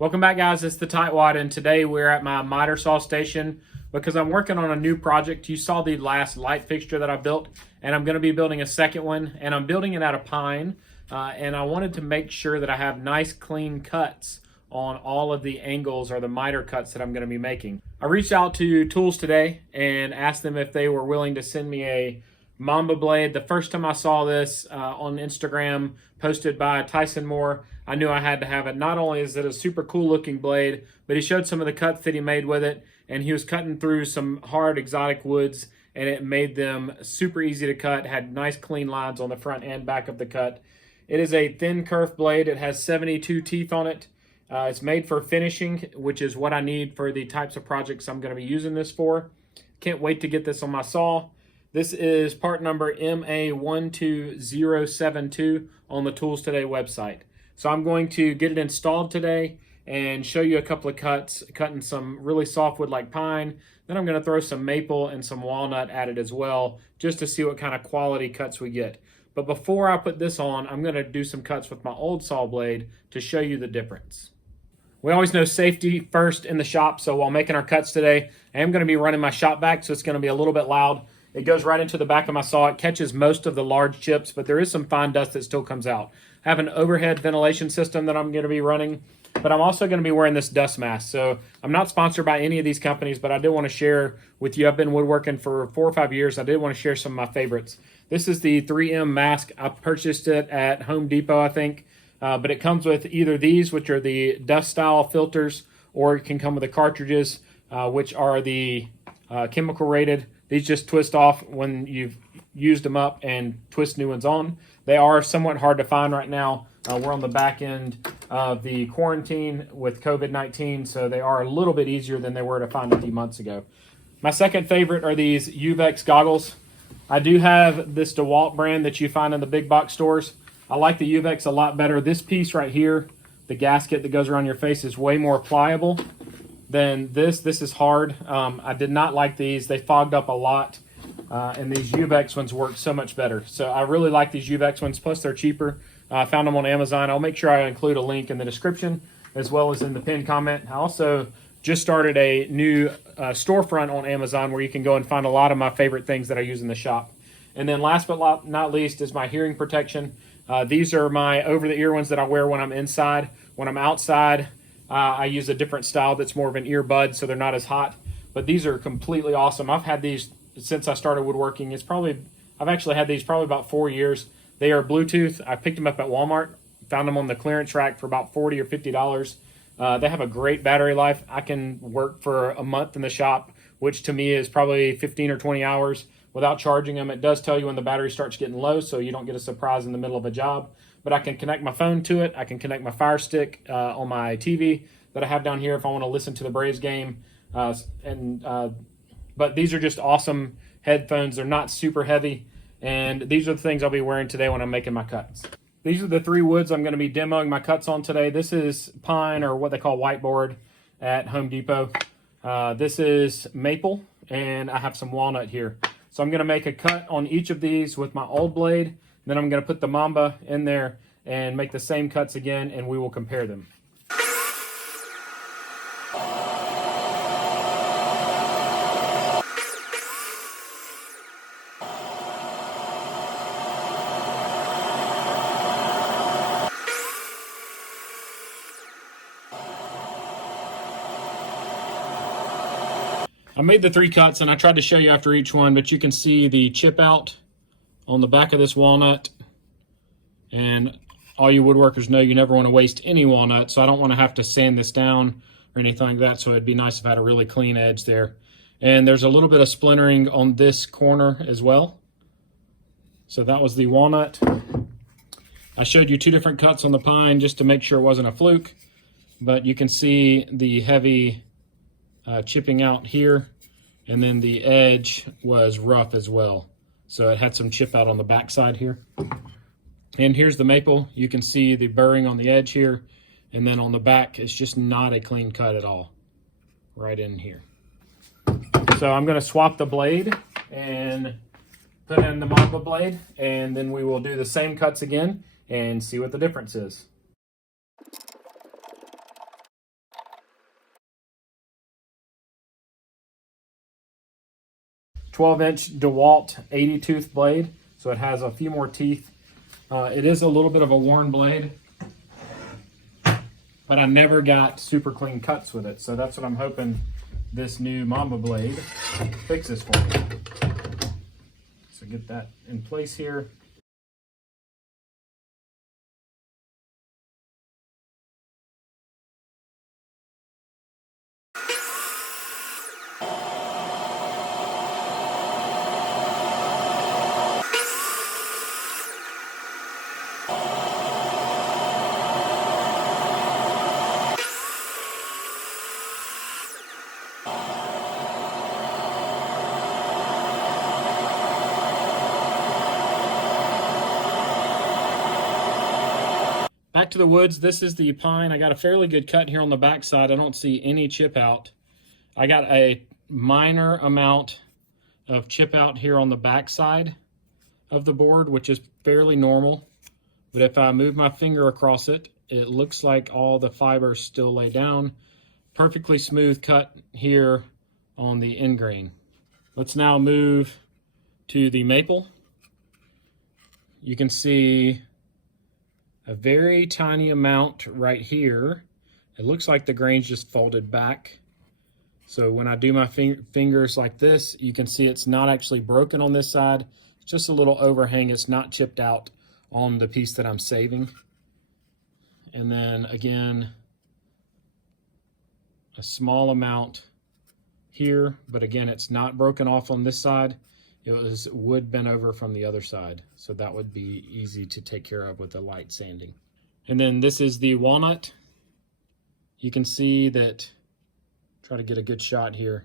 Welcome back, guys. It's the TightWad, and today we're at my miter saw station because I'm working on a new project. You saw the last light fixture that I built, and I'm going to be building a second one, and I'm building it out of pine, and I wanted to make sure that I have nice clean cuts on all of the angles or the miter cuts that I'm going to be making. I reached out to Tools today and asked them if they were willing to send me a Mamba blade. The first time I saw this on Instagram posted by Tyson Moore, I knew I had to have it. Not only is it a super cool looking blade, but he showed some of the cuts that he made with it, and he was cutting through some hard exotic woods, and it made them super easy to cut, had nice clean lines on the front and back of the cut. It is a thin kerf blade. It has 72 teeth on it. It's made for finishing, which is what I need for the types of projects I'm going to be using this for. Can't wait to get this on my saw. This is part number MA12072 on the Tools Today website. So I'm going to get it installed today and show you a couple of cuts, cutting some really soft wood like pine. Then I'm going to throw some maple and some walnut at it as well, just to see what kind of quality cuts we get. But before I put this on, I'm going to do some cuts with my old saw blade to show you the difference. We always know safety first in the shop, so while making our cuts today, I am going to be running my shop vac, so it's going to be a little bit loud. It goes right into the back of my saw. It catches most of the large chips, but there is some fine dust that still comes out. I have an overhead ventilation system that I'm going to be running, but I'm also going to be wearing this dust mask. So I'm not sponsored by any of these companies, but I did want to share with you. I've been woodworking for 4 or 5 years. I did want to share some of my favorites. This is the 3M mask. I purchased it at Home Depot, I think, but it comes with either these, which are the dust style filters, or it can come with the cartridges, which are the chemical rated. These just twist off when you've used them up and twist new ones on. They are somewhat hard to find right now. We're on the back end of the quarantine with COVID-19, so they are a little bit easier than they were to find a few months ago. My second favorite are these UVEX goggles. I do have this DeWalt brand that you find in the big box stores. I like the UVEX a lot better. This piece right here, the gasket that goes around your face, is way more pliable than this. This is hard. I did not like these. They fogged up a lot, and these UVEX ones work so much better. So I really like these UVEX ones, plus they're cheaper. I found them on Amazon. I'll make sure I include a link in the description as well as in the pinned comment. I also just started a new storefront on Amazon where you can go and find a lot of my favorite things that I use in the shop. And then last but not least is my hearing protection. These are my over-the-ear ones that I wear when I'm inside. When I'm outside, I use a different style that's more of an earbud, so they're not as hot. But these are completely awesome. I've had these since I started woodworking. I've actually had these probably about 4 years. They are Bluetooth. I picked them up at Walmart, found them on the clearance rack for about $40 or $50. They have a great battery life. I can work for a month in the shop, which to me is probably 15 or 20 hours without charging them. It does tell you when the battery starts getting low, so you don't get a surprise in the middle of a job. But I can connect my phone to it. I can connect my Fire Stick on my TV that I have down here if I want to listen to the Braves game. But these are just awesome headphones. They're not super heavy, and these are the things I'll be wearing today when I'm making my cuts. These are the 3 woods I'm going to be demoing my cuts on today. This is pine, or what they call whiteboard at Home Depot. This is maple, and I have some walnut here. So I'm going to make a cut on each of these with my old blade. Then I'm going to put the Mamba in there and make the same cuts again, and we will compare them. I made the 3 cuts, and I tried to show you after each one, but you can see the chip out on the back of this walnut. And all you woodworkers know you never want to waste any walnut, so I don't want to have to sand this down or anything like that, so it'd be nice if I had a really clean edge there. And there's a little bit of splintering on this corner as well. So that was the walnut. I showed you 2 different cuts on the pine just to make sure it wasn't a fluke, but you can see the heavy chipping out here, and then the edge was rough as well. So it had some chip out on the back side here. And here's the maple. You can see the burring on the edge here, and then on the back it's just not a clean cut at all right in here. So I'm going to swap the blade and put in the Mamba blade, and then we will do the same cuts again and see what the difference is. 12-inch DeWalt 80 tooth blade, so it has a few more teeth. It is a little bit of a worn blade, but I never got super clean cuts with it, so that's what I'm hoping this new Mamba blade fixes for me. So get that in place here. Back to the woods. This is the pine. I got a fairly good cut here on the back side. I don't see any chip out. I got a minor amount of chip out here on the back side of the board, which is fairly normal. But if I move my finger across it, it looks like all the fibers still lay down. Perfectly smooth cut here on the end grain. Let's now move to the maple. You can see a very tiny amount right here. It looks like the grain's just folded back. So when I do my fingers like this, you can see it's not actually broken on this side. It's just a little overhang. It's not chipped out on the piece that I'm saving. And then again, a small amount here, but again, it's not broken off on this side. It was wood bent over from the other side, so that would be easy to take care of with a light sanding. And then this is the walnut. You can see that, try to get a good shot here.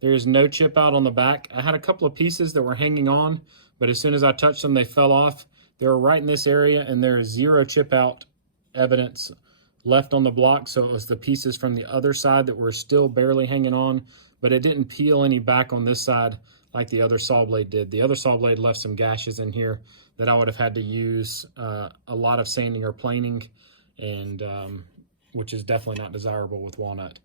There's no chip out on the back. I had a couple of pieces that were hanging on, but as soon as I touched them, they fell off. They were right in this area, and there is zero chip out evidence left on the block, so it was the pieces from the other side that were still barely hanging on, but it didn't peel any back on this side like the other saw blade did. The other saw blade left some gashes in here that I would have had to use a lot of sanding or planing, and which is definitely not desirable with walnut.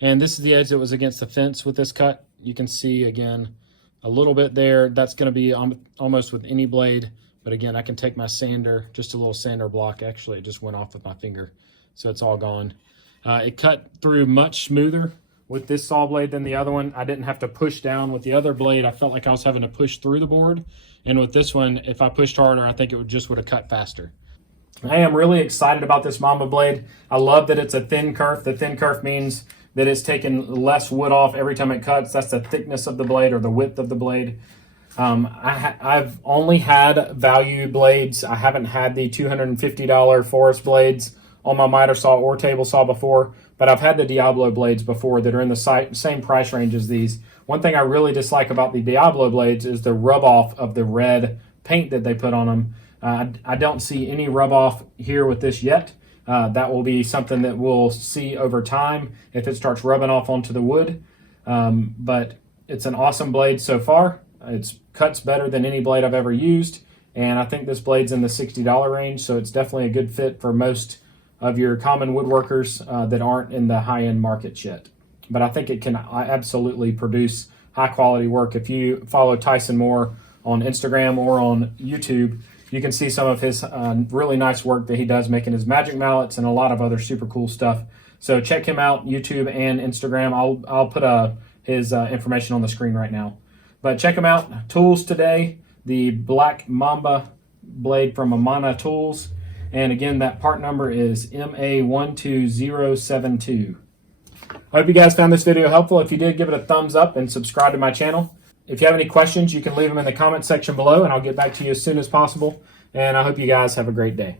And this is the edge that was against the fence with this cut. You can see again a little bit there. That's going to be almost with any blade, but again, I can take my sander, just a little sander block. Actually, it just went off with my finger, so it's all gone. It cut through much smoother with this saw blade than the other one. I didn't have to push down. With the other blade, I felt like I was having to push through the board. And with this one, if I pushed harder, I think it would have cut faster. I am really excited about this Mamba blade. I love that it's a thin kerf. The thin kerf means that it's taking less wood off every time it cuts. That's the thickness of the blade or the width of the blade. I've only had value blades. I haven't had the $250 forest blades on my miter saw or table saw before, but I've had the Diablo blades before that are in the same price range as these. One thing I really dislike about the Diablo blades is the rub off of the red paint that they put on them. I don't see any rub off here with this yet. That will be something that we'll see over time if it starts rubbing off onto the wood. But it's an awesome blade so far. It cuts better than any blade I've ever used, and I think this blade's in the $60 range, so it's definitely a good fit for most of your common woodworkers that aren't in the high-end market yet. But I think it can absolutely produce high-quality work. If you follow Tyson Moore on Instagram or on YouTube, you can see some of his really nice work that he does making his magic mallets and a lot of other super cool stuff. So check him out, YouTube and Instagram. I'll put his information on the screen right now. But check him out. Tools today, the black Mamba blade from Amana Tools. And again, that part number is MA12072. I hope you guys found this video helpful. If you did, give it a thumbs up and subscribe to my channel. If you have any questions, you can leave them in the comment section below, and I'll get back to you as soon as possible. And I hope you guys have a great day.